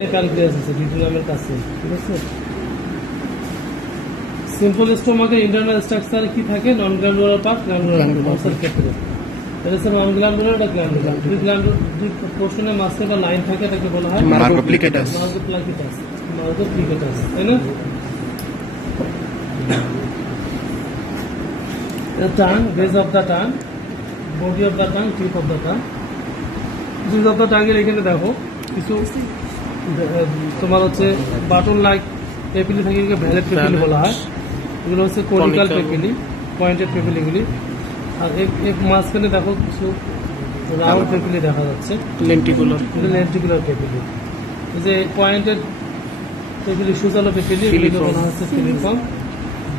Pancreas আছে ডিউটেনামের কাছে, ঠিক আছে। সিম্পল স্টোমাকে ইন্টারনাল স্ট্রাকচার কি থাকে? নন গ্ল্যান্ডুলার পার্ট, গ্ল্যান্ডুলার ক্ষেত্রে এটা হচ্ছে নন গ্ল্যান্ডুলার বা গ্ল্যান্ডুলার। দুই পোর্শনের মাঝে বা লাইন থাকে, এটাকে বলা হয় মার্গোপ্লিকেটাস। মার্গোপ্লিকেটাস, তাই না? Tongue, base of the tongue, body of the tongue, tip of the tongue. Base of the টাঙের এখানে দেখো কিছু তোমার হচ্ছে বাটন লাইক পেপিলি থাকে, ভ্যালেট পেপিলি বলা হয়। এগুলো হচ্ছে কনিক্যাল পেপিলি, পয়েন্টেড পেপিলিগুলি। আর এক মাঝখানে দেখো কিছু রাউন্ড পেপিলি দেখা যাচ্ছে, লেন্টিকুলার পেপিলি। এই যে পয়েন্টেড পেপিলি, সুচালো পেপিলি, এগুলো বলা হচ্ছে ফিলিফর্ম।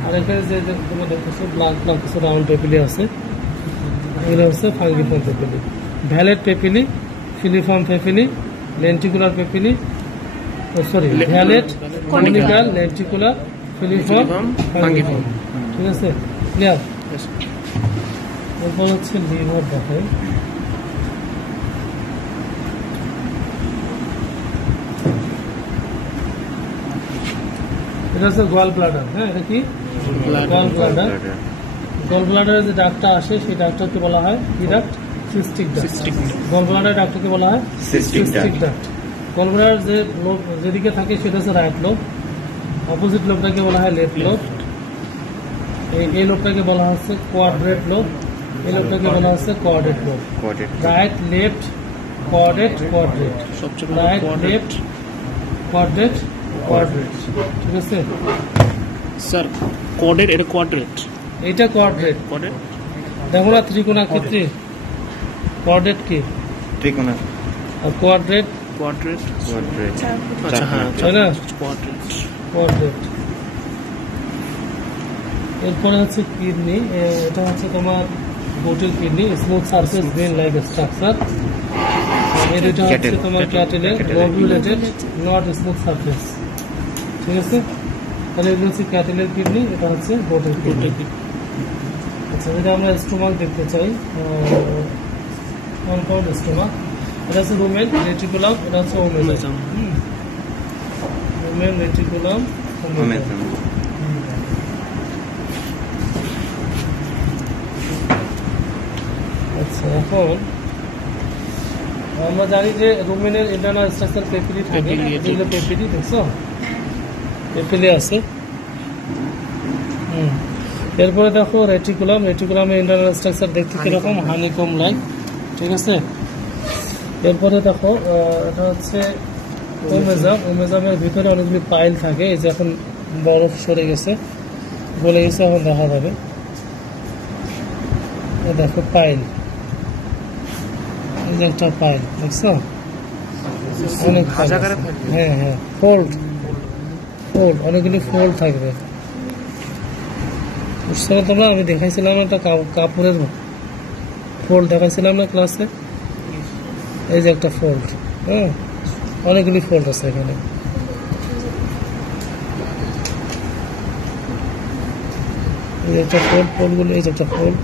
আর এখানে যে তোমরা দেখতেছো ব্ল্যাক ব্ল্যাক কিছু রাউন্ড পেপিলি আছে, এগুলো হচ্ছে fungiform papillae. Vallate papillae, filiform papillae, lenticular papillae, sorry vallate, conical, lenticular, filiform, fungiform, ঠিক আছে, ক্লিয়ার? এরপর হচ্ছে লিভার দেখায়। এটা হচ্ছে গল ব্লাডার। হ্যাঁ, এটা কি গল ব্লাডার? গল ব্লাডারের যে ডাক্টটা আসে সেই ডাক্টরকে বলা হয় কি ডাক্ট? Cystic duct. গল ব্লাডারের ডাক্টরকে বলা হয় সিস্টিক ডাক্ট। গল ব্লাডার যে লোব যেদিকে থাকে সেটা হচ্ছে রাইট লোব, অপোজিট লোবটাকে বলা হয় লেফট লোব। এই লোবটাকে বলা হচ্ছে কোয়াড্রেট লোব, এই লোবটাকে বলা হচ্ছে quadrate lobe. Right, left, quadrate, quadrate, right, left, quadrate, quadrate, ঠিক আছে স্যার? কোয়াড্রেট, এটা কোয়াড্রেট, এইটা কোয়াড্রেট। দেখো না ত্রিকোণাকৃতি, কোয়াড্রেট কি? ত্রিকোণা। আর কোয়াড্রেট আচ্ছা, হ্যাঁ, তাই না? কোয়াড্রেট। এরপরে হচ্ছে কিডনি। এটা হচ্ছে তোমার গোটের kidney, smooth surface vein like structure. এর এটা হচ্ছে তোমার ক্যাটেলের, লবুলেটেড, নট স্মুথ সারফেস, ঠিক আছে। তাহলে এগুলো হচ্ছে ক্যাটেলের কিডনি, এটা হচ্ছে গোটের কিডনি। আচ্ছা, যেটা আমরা স্টোমাক দেখতে চাই, কম্পাউন্ড স্টোমাক। এটা হচ্ছে রুমেন রেটিকুলাম, এটা হচ্ছে ওমেজাম। Rumen reticulum, ওমেজাম। আচ্ছা, এখন আমরা জানি যে রুমেনের ইন্টারনাল স্ট্রাকচার পেপিলি থাকে। এগুলো পেপিলি, দেখছো পেপিলি আছে। এরপরে দেখো রেটিকুলাম। রেটিকুলামের ইন্টারনাল স্ট্রাকচার দেখতে কিরকম? হানিকম লাইক, ঠিক আছে। এরপরে দেখো এটা হচ্ছে ওমেজাম। ওমেজামের ভিতরে অনেকগুলি পাইল থাকে। এই যে এখন বরফ সরে গেছে, গলে গেছে, এখন দেখা যাবে। দেখো পাইল, এই যে একটা পাইল, দেখছো? অনেক, হ্যাঁ হ্যাঁ, ফোল্ড, অনেকগুলি ফোল্ড থাকবে, বুঝছো তোমরা? আমি দেখাইছিলাম একটা কাপড়ের ফোল্ড দেখাইছিলাম না ক্লাসে, এই যে একটা ফোল্ড। হ্যাঁ, অনেকগুলি ফোল্ড আছে এখানে। এই একটা ফোল্ডগুলো, এই যে একটা ফোল্ড,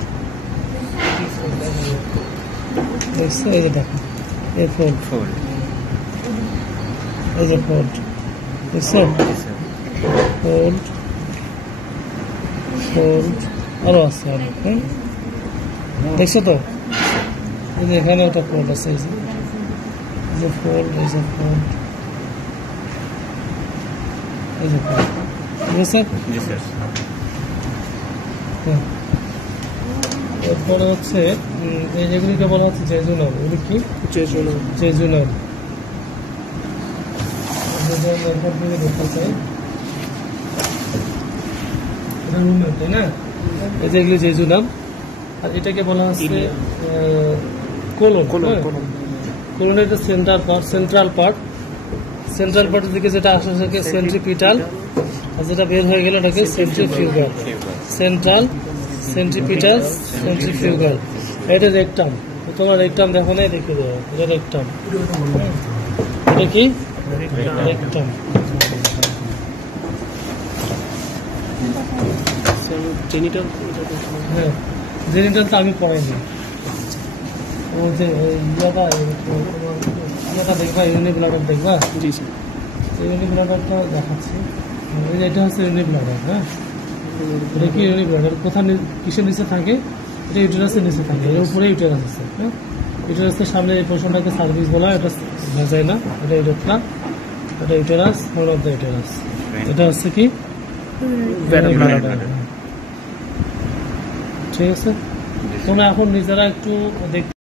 দেখছো? এই যে দেখো, এই ফোল্ড, এই যে ফোল্ড, দেখছো? ফোল্ড আরো আছে, আরো। হ্যাঁ, দেখছো তো? এই যে এখানে একটা ফোল্ড আছে, এই যে ফোল্ড, এই যে ফোল্ড, এই যে ফোল্ড, ঠিক আছে। এরপরে হচ্ছে এগুলিকে বলা হচ্ছে জেজুনাল। এগুলি কি? জেজুনাল। দেখতে চাই, এটা রুমেন, তাই না? এই যে এগুলি জেজুনাল। আর এটাকে বলা হচ্ছে কোলন। কোলনের এটা সেন্ট্রাল পার্টের দিকে যেটা আসে সেটাকে সেন্ট্রিপিটাল, আর যেটা বের হয়ে গেলে ওটাকে সেন্ট্রিফিউগাল। সেন্ট্রিফিউগাল। এটা রেকটাম। তোমার রেকটাম দেখো না, দেখে দেবো, এটা রেকটাম। এটা কি? রেকটাম। হ্যাঁ, জেনিটাল তো আমি পড়াইনি। ও যে ইয়াটা দেখবা, ইউনিট ব্লাডার দেখবা। জি স্যার। ইউনি ব্লাডারটা দেখাচ্ছি। এটা হচ্ছে ইউনি ব্লাডার। হ্যাঁ, এটা কি ইউনি ব্লাডার কোথা কিসের নিচে থাকে? এটা ইউটেরাসের নিচে থাকে, এর উপরে ইউটেরাস আছে। হ্যাঁ, ইউটেরাসের সামনে এই পোর্শনটাকে সার্ভিস বলা, এটা ভেজাই না, এটা ইউরেথ্রা, এটা uterus, whole of the uterus. এটা হচ্ছে কি ব্লাডার। ঠিক আছে, তোমরা এখন নিজেরা একটু দেখ।